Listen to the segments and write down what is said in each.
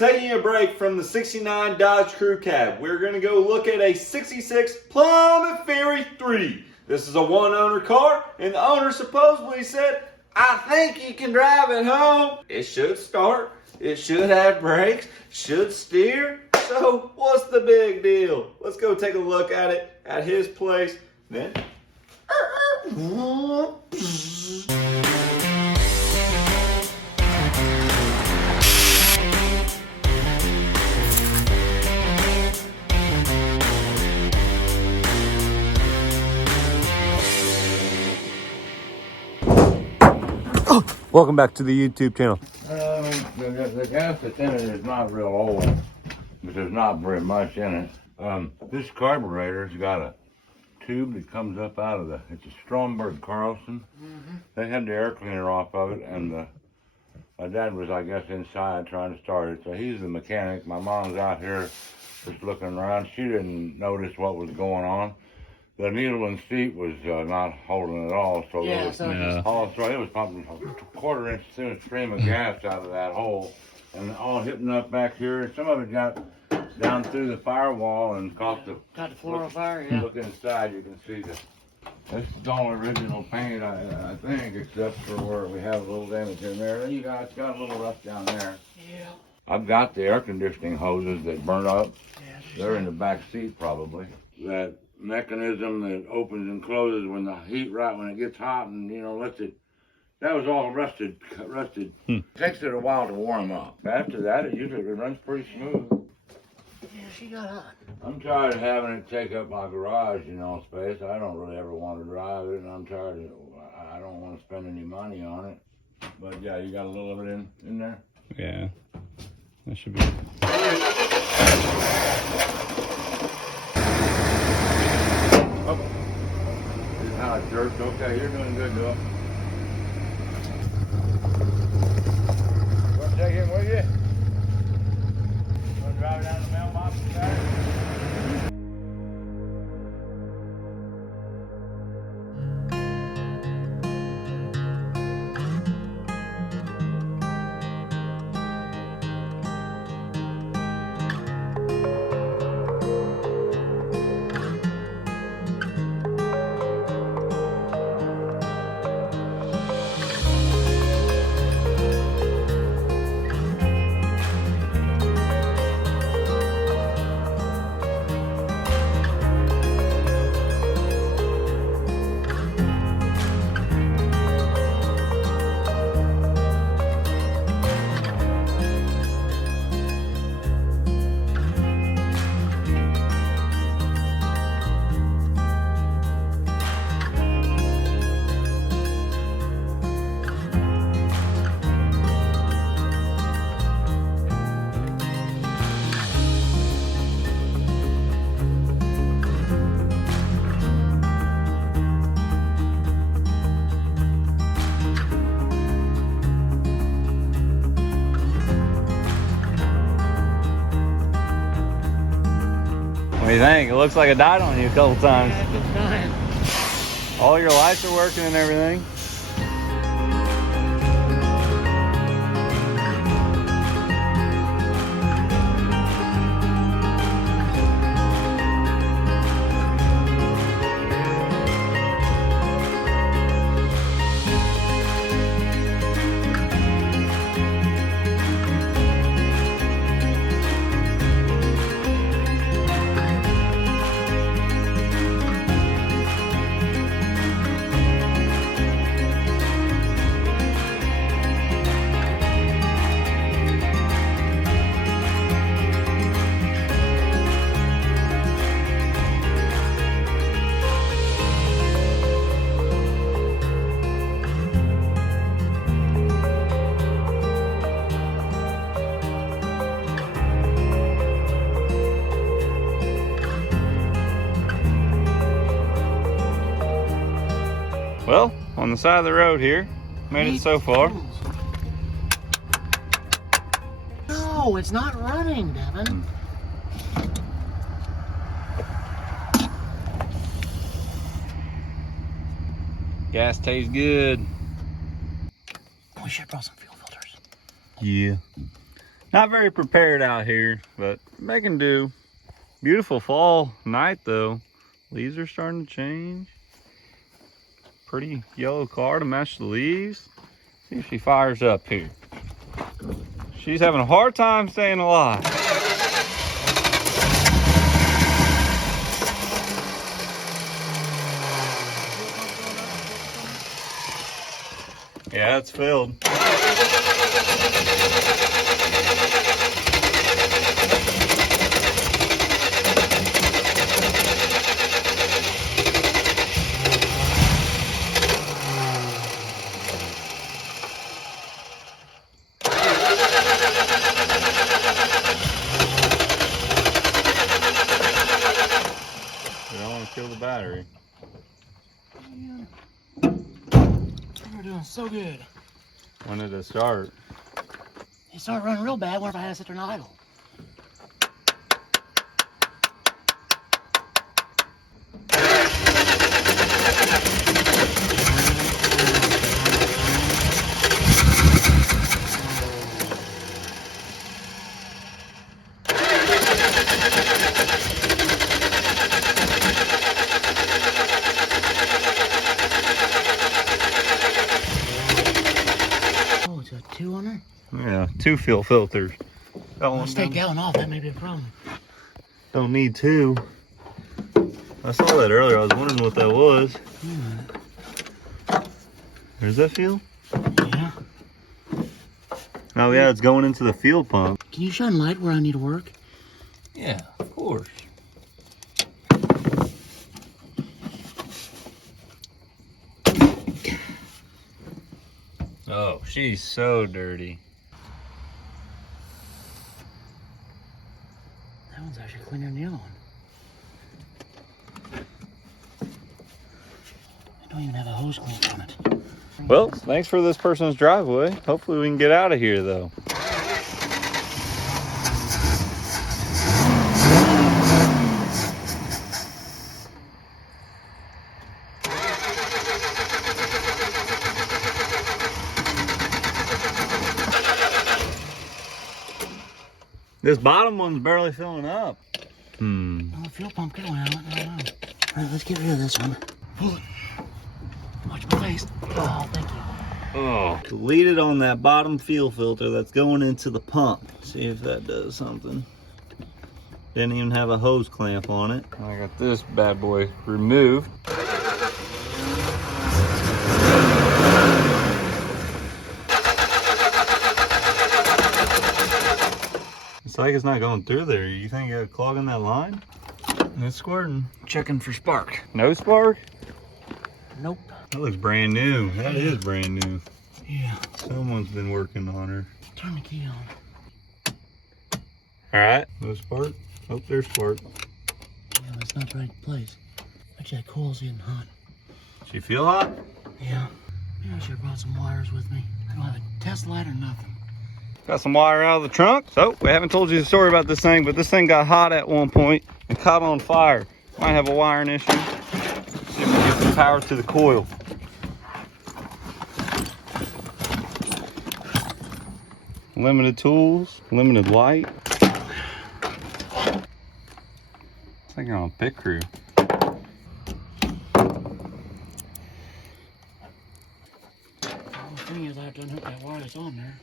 taking a break from the 69 Dodge Crew Cab. We're going to go look at a 66 Plymouth Fury III. This is a one-owner car, and the owner supposedly said, I think you can drive it home. It should start, it should have brakes, should steer. So what's the big deal? Let's go take a look at it at his place. Then welcome back to the YouTube channel. The gas that's in it is not real old, but there's not very much in it. This carburetor's got a tube that comes up out of it's a Stromberg Carlson. They had the air cleaner off of it, and my dad was, I guess, inside trying to start it. So he's the mechanic. My mom's out here just looking around. She didn't notice what was going on. The needle and seat was not holding at all, so it was pumping a quarter-inch thin stream of gas out of that hole, and all hitting up back here. Some of it got down through the firewall and caught the floor on fire. Yeah. Look inside, you can see this is all original paint, I think, except for where we have a little damage in there. Then it's got a little rough down there. Yeah. I've got the air conditioning hoses that burn up. Yeah, they're in the back seat probably. That mechanism that opens and closes when the heat, right when it gets hot and lets it, that was all rusted. Takes it a while to warm up. After that it usually runs pretty smooth. Yeah, she got hot. I'm tired of having it take up my garage, space. I don't really ever want to drive it, and I'm tired of I don't want to spend any money on it. But yeah, you got a little of it in there? Yeah, that should be. Oh, this is how it jerks. Okay, you're doing good, Bill. Want to take him with you? Want to drive it down to the mailbox and back? What do you think? It looks like it died on you a couple times. Yeah, it's dying. All your lights are working and everything. Well, on the side of the road here, made it so far. No, it's not running, Devin. Gas tastes good. We should brought some fuel filters. Yeah. Not very prepared out here, but they can do. Beautiful fall night though. Leaves are starting to change. Pretty yellow car to match the leaves. See if she fires up here. She's having a hard time staying alive. Yeah, it's filled. Kill the battery. We're doing so good. When did it start? It started running real bad whenever I had to sit there and idle. Yeah, 2 fuel filters. Let's take that one off. That may be a problem. Don't need 2. I saw that earlier. I was wondering what that was. There's that fuel? Yeah. Oh yeah, it's going into the fuel pump. Can you shine light where I need to work? Yeah, of course. Oh, she's so dirty. That one's actually cleaner than the other one. I don't even have a hose clamp on it. Well, thanks for this person's driveway. Hopefully we can get out of here though. This bottom one's barely filling up. Well, the fuel pump could go out. I don't know. All right, let's get rid of this one. Pull it. Watch my face. Oh, thank you. Oh, deleted on that bottom fuel filter that's going into the pump. See if that does something. Didn't even have a hose clamp on it. I got this bad boy removed. It's like it's not going through there. You think you're clogging that line? It's squirting. Checking for spark. No spark? Nope. That looks brand new. That is brand new. Yeah. Someone's been working on her. Turn the key on. All right. No spark? Oh, there's spark. Yeah, that's not the right place. Actually, that coil's getting hot. Does she feel hot? Yeah. Maybe I should have brought some wires with me. I don't have a test light or nothing. Got some wire out of the trunk. So, we haven't told you the story about this thing, but this thing got hot at one point and caught on fire. Might have a wiring issue. See if we can get some power to the coil. Limited tools, limited light. It's like you're on a pit crew. The thing is, I have to unhook that wire that's on there.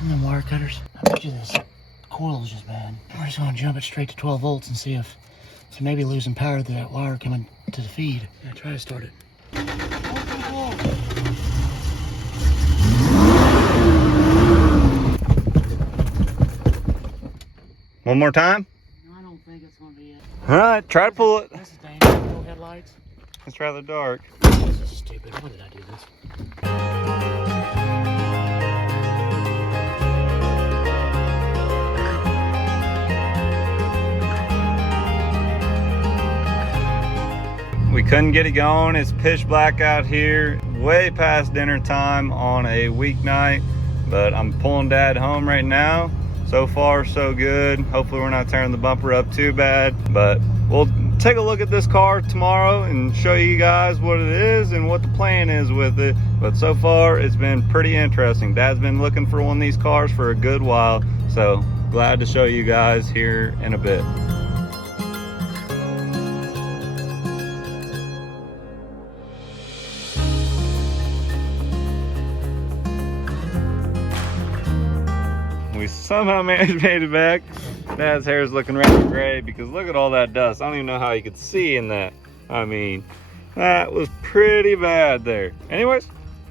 And then wire cutters. I bet you this coil is just bad. We're just gonna jump it straight to 12 volts and see if so maybe losing power to that wire coming to the feed. Yeah, try to start it. One more time? No, I don't think it's gonna be it. All right, try to pull it. This is dangerous. No headlights. It's rather dark. This is stupid. Why did I do this? We couldn't get it going. It's pitch black out here, way past dinner time on a weeknight, but I'm pulling Dad home right now. So far, so good. Hopefully we're not tearing the bumper up too bad, but we'll take a look at this car tomorrow and show you guys what it is and what the plan is with it. But so far, it's been pretty interesting. Dad's been looking for one of these cars for a good while, so glad to show you guys here in a bit. We somehow made it back. Dad's hair is looking rather gray because look at all that dust. I don't even know how you could see in that. I mean, that was pretty bad there. Anyways,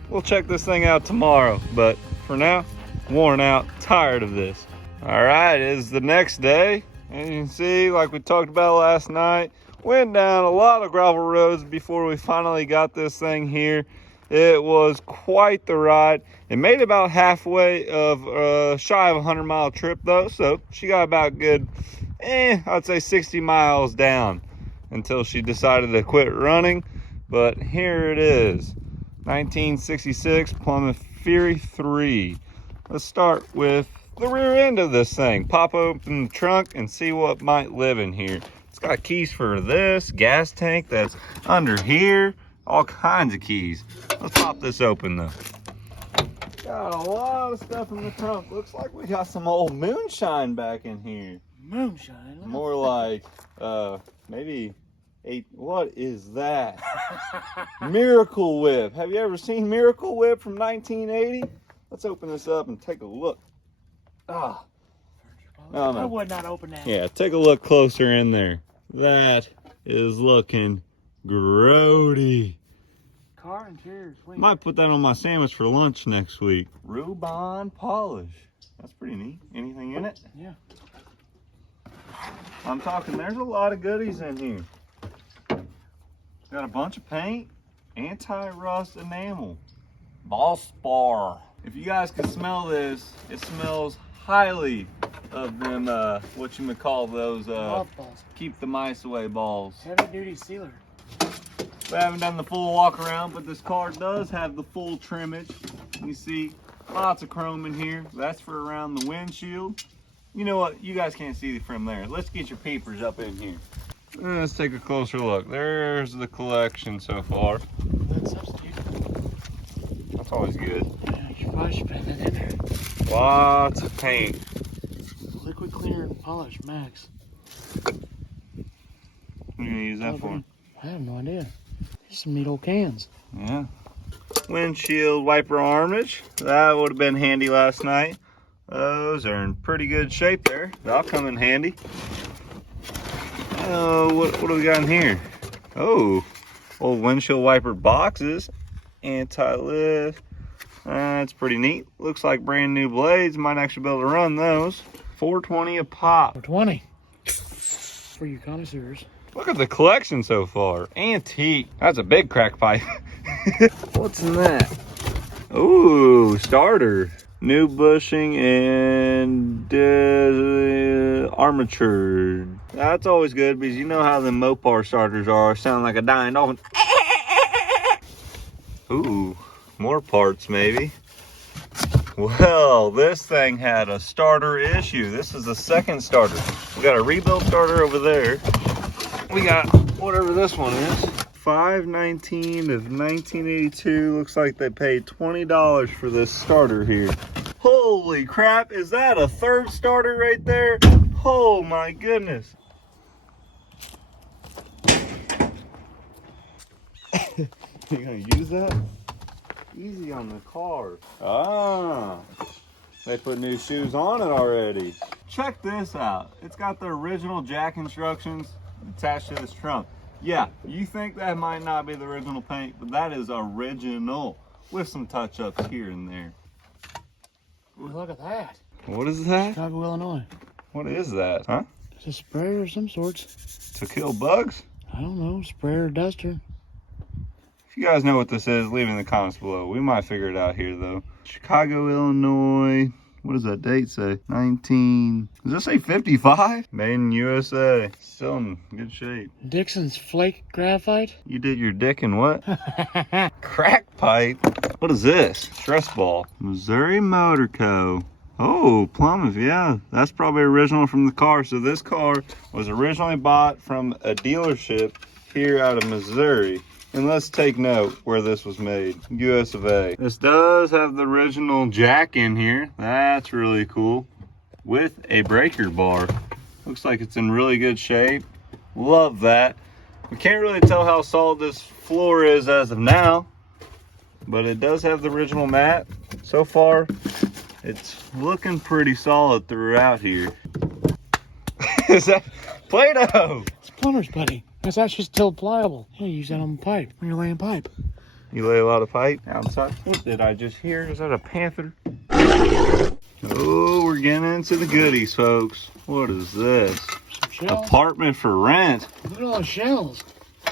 we'll check this thing out tomorrow. But for now, worn out, tired of this. All right, it is the next day. And you can see, like we talked about last night, went down a lot of gravel roads before we finally got this thing here. It was quite the ride. It made about halfway of shy of a 100-mile trip though, so she got about good, I'd say 60 miles down until she decided to quit running. But here it is, 1966 Plymouth Fury III. Let's start with the rear end of this thing. Pop open the trunk and see what might live in here. It's got keys for this, gas tank that's under here, all kinds of keys. Let's pop this open though. Got a lot of stuff in the trunk. Looks like we got some old moonshine back in here. Moonshine? More like, maybe what is that? Miracle Whip. Have you ever seen Miracle Whip from 1980? Let's open this up and take a look. Ah. Oh, no. I would not open that. Yeah, take a look closer in there. That is looking grody. Car interior, sweet. Might put that on my sandwich for lunch next week. Rubon polish. That's pretty neat. Anything in it? Yeah. I'm talking, there's a lot of goodies in here. Got a bunch of paint, anti-rust enamel, ball spar. If you guys can smell this, it smells highly of them, what you would call those, Golf balls. keep the mice away balls. Heavy duty sealer. We haven't done the full walk around, but this car does have the full trimmage. You see lots of chrome in here. That's for around the windshield. You know what? You guys can't see from there. Let's get your peepers up in here. Let's take a closer look. There's the collection so far. That substitute. That's always good. Yeah, you probably should put that in there. Lots of paint. Liquid clear and polish, max. What are you gonna use that for? I have no idea. There's some neat old cans. Yeah. Windshield wiper armage. That would have been handy last night. Those are in pretty good shape there. That'll come in handy. Oh, what do we got in here? Oh, old windshield wiper boxes. Anti-lift. That's pretty neat. Looks like brand new blades. Might actually be able to run those. $4.20 a pop. $4.20. For you connoisseurs. Look at the collection so far. Antique. That's a big crack pipe. What's in that? Ooh, starter. New bushing and armature. That's always good because you know how the Mopar starters are. Sound like a dying dolphin. Ooh, more parts maybe. Well, this thing had a starter issue. This is the second starter. We got a rebuild starter over there. We got whatever this one is. 5/19 of 1982. Looks like they paid $20 for this starter here. Holy crap, is that a third starter right there? Oh my goodness. You gonna use that? Easy on the car. Ah, they put new shoes on it already. Check this out. It's got the original jack instructions attached to this trunk. Yeah, you think that might not be the original paint, but that is original with some touch-ups here and there. Ooh, look at that. What is that? Chicago, Illinois. What is that, huh? It's a sprayer of some sorts. To kill bugs? I don't know, sprayer or duster. If you guys know what this is, leave it in the comments below. We might figure it out here though. Chicago, Illinois. What does that date say? 19. Does this say 55? Made in USA. Still in good shape. Dixon's flake graphite. You did your dick in what? Crack pipe. What is this? Stress ball. Missouri Motor Co. Oh, Plymouth, yeah. That's probably original from the car. So this car was originally bought from a dealership here out of Missouri. And let's take note where this was made, US of A. This does have the original jack in here. That's really cool. With a breaker bar. Looks like it's in really good shape. Love that. We can't really tell how solid this floor is as of now, but it does have the original mat. So far, it's looking pretty solid throughout here. Is that Play-Doh? It's plumber's putty. That's actually still pliable. Yeah, you use that on pipe when you're laying pipe. You lay a lot of pipe outside. What did I just hear? Is that a panther? Oh, we're getting into the goodies, folks. What is this? Some shells. Apartment for rent. Look at all the shells.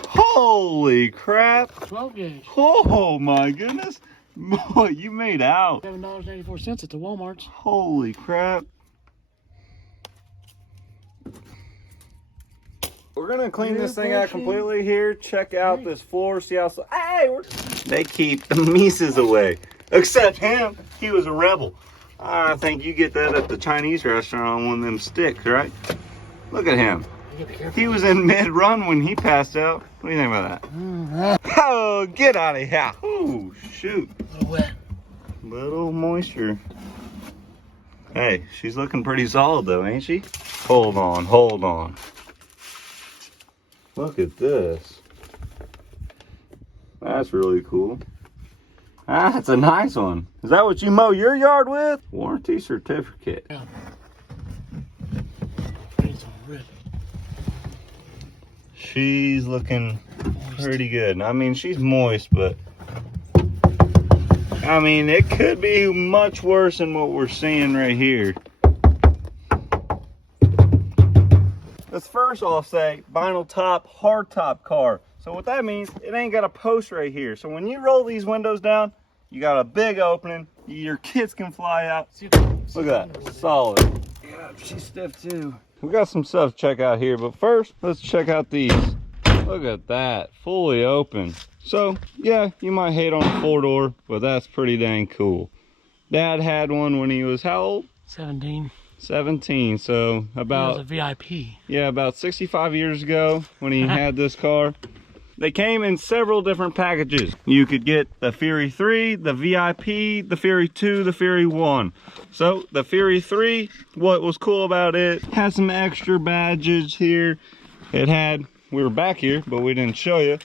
Holy crap. 12 gauge. Oh my goodness. Boy, you made out. $7.84 at the Walmart's. Holy crap. We're gonna clean this thing out completely here. Check out this floor. See how they keep the Mises away. Except him. He was a rebel. I think you get that at the Chinese restaurant on one of them sticks, right? Look at him. He was in mid-run when he passed out. What do you think about that? Oh, get out of here. Oh, shoot. A little wet. Little moisture. Hey, she's looking pretty solid though, ain't she? Hold on, hold on. Look at this. That's really cool. Ah, that's a nice one. Is that what you mow your yard with? Warranty certificate. Yeah. She's looking pretty good. I mean, she's moist, but I mean, it could be much worse than what we're seeing right here. Let's first off say vinyl top, hard top car. So what that means, it ain't got a post right here. So when you roll these windows down, you got a big opening. Your kids can fly out. Look at that, solid. Yeah, she's stiff too. We got some stuff to check out here, but first, let's check out these. Look at that, fully open. So, yeah, you might hate on a 4-door, but that's pretty dang cool. Dad had one when he was how old? 17. 17, so about... He was a VIP. Yeah, about 65 years ago when he had this car. They came in several different packages. You could get the Fury 3, the VIP, the Fury 2, the Fury 1. So the Fury 3, what was cool about it, had some extra badges here. It had, we were back here, but we didn't show you.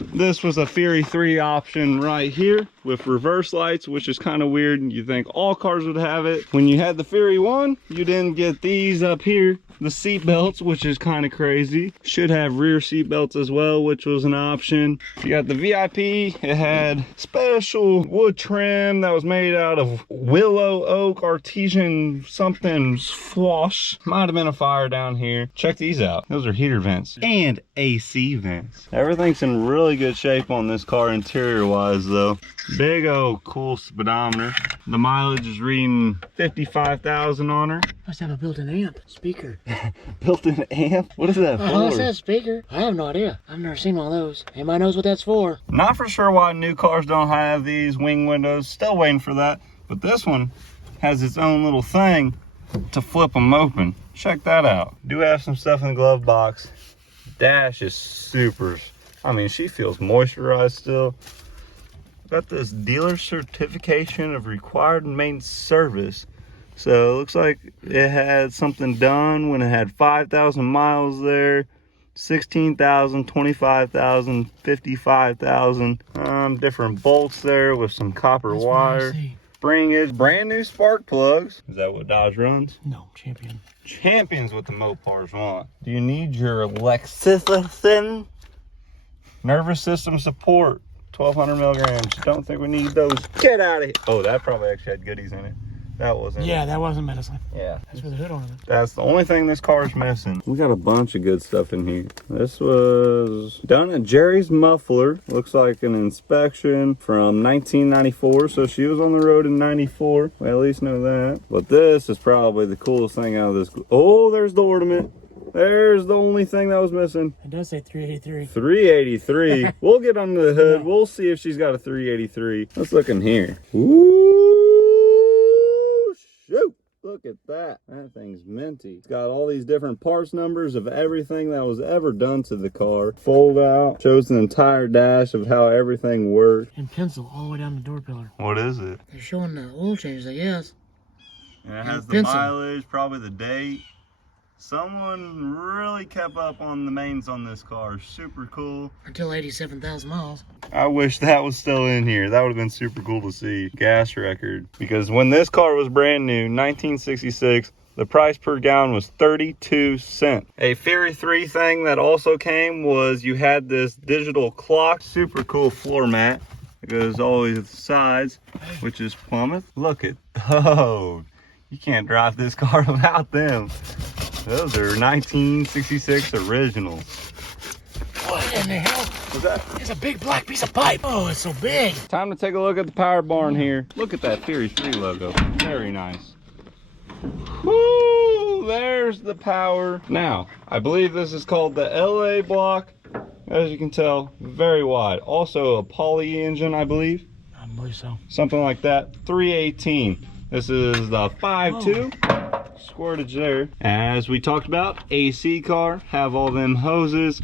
This was a Fury 3 option right here with reverse lights, which is kind of weird. You think all cars would have it. When you had the Fury 1, you didn't get these up here. The seat belts, which is kind of crazy. Should have rear seat belts as well, which was an option. You got the VIP. It had special wood trim that was made out of willow oak artesian something swash. Might have been a fire down here. Check these out. Those are heater vents and AC vents. Everything's in really good shape on this car interior wise though. Big old cool speedometer. The mileage is reading 55,000 on her. Must have a built-in amp speaker. Built-in amp? What is that for? Oh, it says speaker. I have no idea. I've never seen one of those. Anybody knows what that's for? Not for sure why new cars don't have these wing windows. Still waiting for that. But this one has its own little thing to flip them open. Check that out. Do have some stuff in the glove box. Dash is super. I mean, she feels moisturized still. Got this dealer certification of required maintenance service. So it looks like it had something done when it had 5,000 miles there, 16,000, 25,000, 55,000. Different bolts there with some copper wire. Spring-edge, brand new spark plugs. Is that what Dodge runs? No, Champion. Champion's what the Mopars want. Do you need your Lexicin? Nervous system support, 1,200 milligrams. Don't think we need those. Get out of here. Oh, that probably actually had goodies in it. That wasn't. Yeah, that wasn't medicine. Yeah. That's with the hood on it. That's the only thing this car is missing. We got a bunch of good stuff in here. This was done at Jerry's Muffler. Looks like an inspection from 1994. So she was on the road in 94. We at least know that. But this is probably the coolest thing out of this. Oh, there's the ornament. There's the only thing that was missing. It does say 383. 383. We'll get under the hood. We'll see if she's got a 383. Let's look in here. Ooh, shit. Look at that. That thing's minty. It's got all these different parts numbers of everything that was ever done to the car. Fold out. Shows an entire dash of how everything works. In pencil all the way down the door pillar. What is it? They're showing the oil change, I guess. And it has the pencil. mileage, probably the date. Someone really kept up on the mains on this car. Super cool. Until 87,000 miles. I wish that was still in here. That would have been super cool to see. Gas record. Because when this car was brand new, 1966, the price per gallon was 32 cents. A Fury 3 thing that also came was you had this digital clock. Super cool floor mat. It goes all the way to the sides, which is Plymouth. Look at, oh, you can't drive this car without them. Those are 1966 originals. What in the hell? What's that? It's a big black piece of pipe. Oh, it's so big. Time to take a look at the power barn here. Look at that Fury 3 logo. Very nice. Woo! There's the power. Now, I believe this is called the LA block. As you can tell, very wide. Also a poly engine, I believe. I believe so. Something like that. 318. This is the 5.2. Squirtage there. As we talked about, AC car, have all them hoses,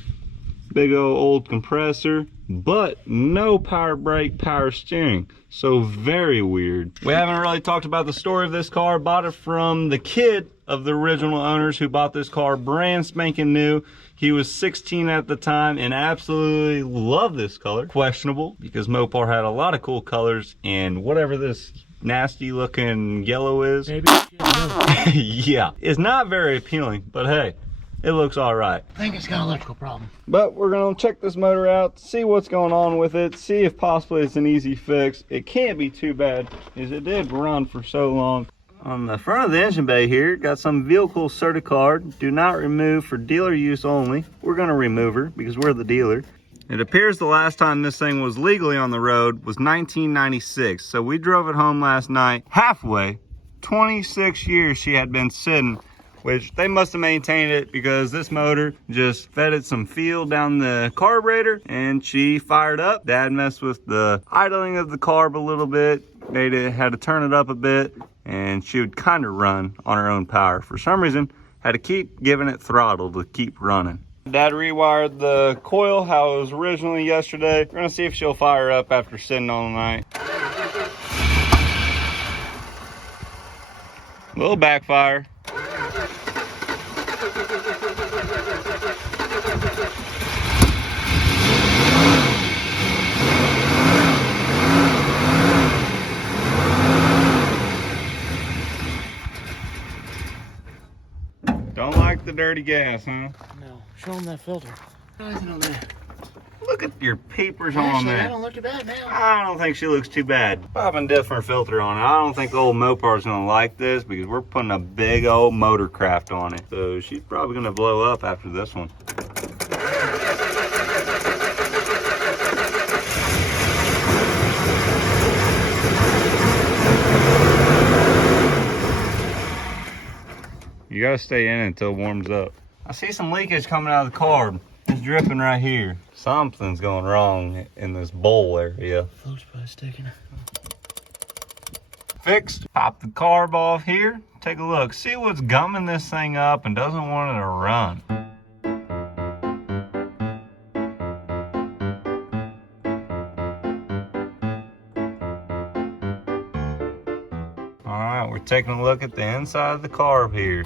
big old compressor, but no power brake, power steering. So very weird. We haven't really talked about the story of this car. Bought it from the kid of the original owners who bought this car brand spanking new. He was 16 at the time and absolutely loved this color. Questionable, because Mopar had a lot of cool colors, and whatever this nasty looking yellow is, Maybe. yeah, it's not very appealing, but hey, it looks all right. I think it's got an electrical problem. But we're gonna check this motor out, see what's going on with it, see if possibly it's an easy fix. It can't be too bad, as it did run for so long. On the front of the engine bay here, got some vehicle certicard, do not remove, for dealer use only. We're gonna remove her because we're the dealer. It appears the last time this thing was legally on the road was 1996. So we drove it home last night, halfway, 26 years she had been sitting, which they must have maintained it because this motor just fed it some fuel down the carburetor and she fired up. Dad messed with the idling of the carb a little bit, had to turn it up a bit, and she would kind of run on her own power. For some reason, had to keep giving it throttle to keep running. Dad rewired the coil how it was originally yesterday. We're gonna see if she'll fire up after sitting all night. A little backfire. Don't like the dirty gas, huh? No. Show them that filter. Nothing on that. Look at your papers on Actually, that. that don't look too bad now. I don't think she looks too bad. Popping different filter on it. I don't think the old Mopar's gonna like this because we're putting a big old Motorcraft on it. So she's probably gonna blow up after this one. You gotta stay in it until it warms up. I see some leakage coming out of the carb. It's dripping right here. Something's going wrong in this bowl area. Float's probably sticking. Fixed. Pop the carb off here. Take a look. See what's gumming this thing up and doesn't want it to run. Alright, we're taking a look at the inside of the carb here.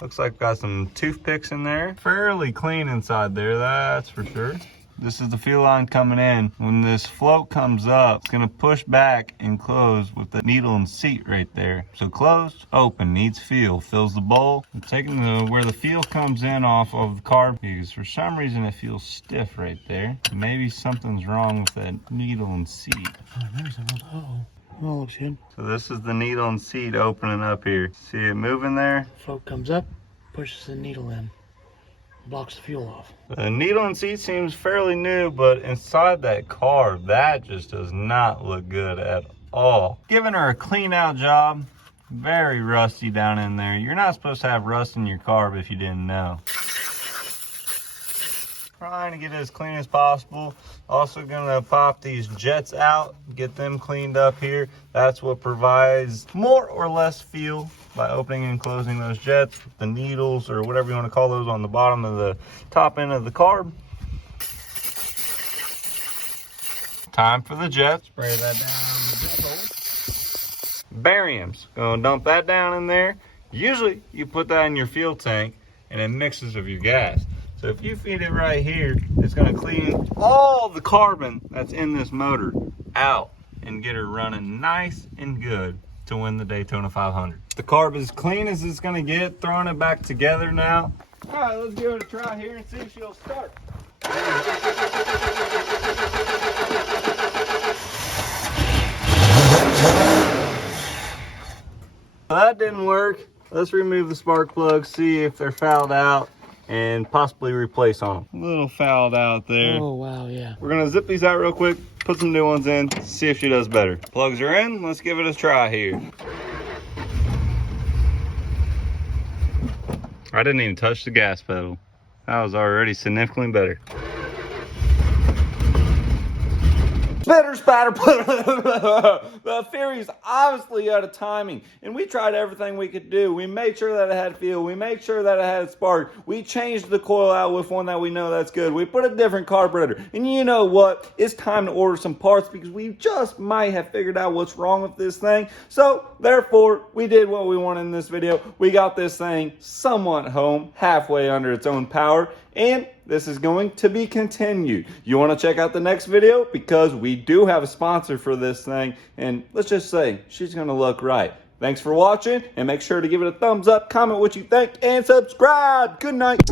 Looks like we've got some toothpicks in there. Fairly clean inside there, that's for sure. This is the fuel line coming in. When this float comes up, it's gonna push back and close with the needle and seat right there. So closed, open, needs fuel, fills the bowl. I'm taking where the fuel comes in off of the carb because for some reason it feels stiff right there. Maybe something's wrong with that needle and seat. Oh, maybe something. Uh-oh. Oh, looks good. So this is the needle and seat opening up here. See it moving there? Float comes up, pushes the needle in, blocks the fuel off. The needle and seat seems fairly new, but inside that carb, that just does not look good at all. Giving her a clean out job. Very rusty down in there. You're not supposed to have rust in your carb if you didn't know. Trying to get it as clean as possible. Also gonna pop these jets out, get them cleaned up here. That's what provides more or less fuel by opening and closing those jets, the needles or whatever you want to call those on the bottom of the top end of the carb. Time for the jet. Spray that down the jet hole. Bariums. Gonna dump that down in there. Usually you put that in your fuel tank and it mixes with your gas. So if you feed it right here, it's gonna clean all the carbon that's in this motor out and get her running nice and good to win the Daytona 500. The carb is clean as it's gonna get, throwing it back together now. All right, let's give it a try here and see if she'll start. That didn't work. Let's remove the spark plugs, see if they're fouled out, and possibly replace on them. A little fouled out there. Oh, wow, yeah. We're gonna zip these out real quick, put some new ones in, see if she does better. Plugs are in, let's give it a try here. I didn't even touch the gas pedal. That was already significantly better. Spitter spatter. The Fury's obviously out of timing, and we tried everything we could do. We made sure that it had fuel. We made sure that it had spark. We changed the coil out with one that we know that's good. We put a different carburetor, and you know what? It's time to order some parts because we just might have figured out what's wrong with this thing. So therefore, we did what we wanted in this video. We got this thing somewhat home, halfway under its own power, and this is going to be continued. You want to check out the next video because we do have a sponsor for this thing, and let's just say she's going to look right. Thanks for watching, and make sure to give it a thumbs up, comment what you think, and subscribe. Good night.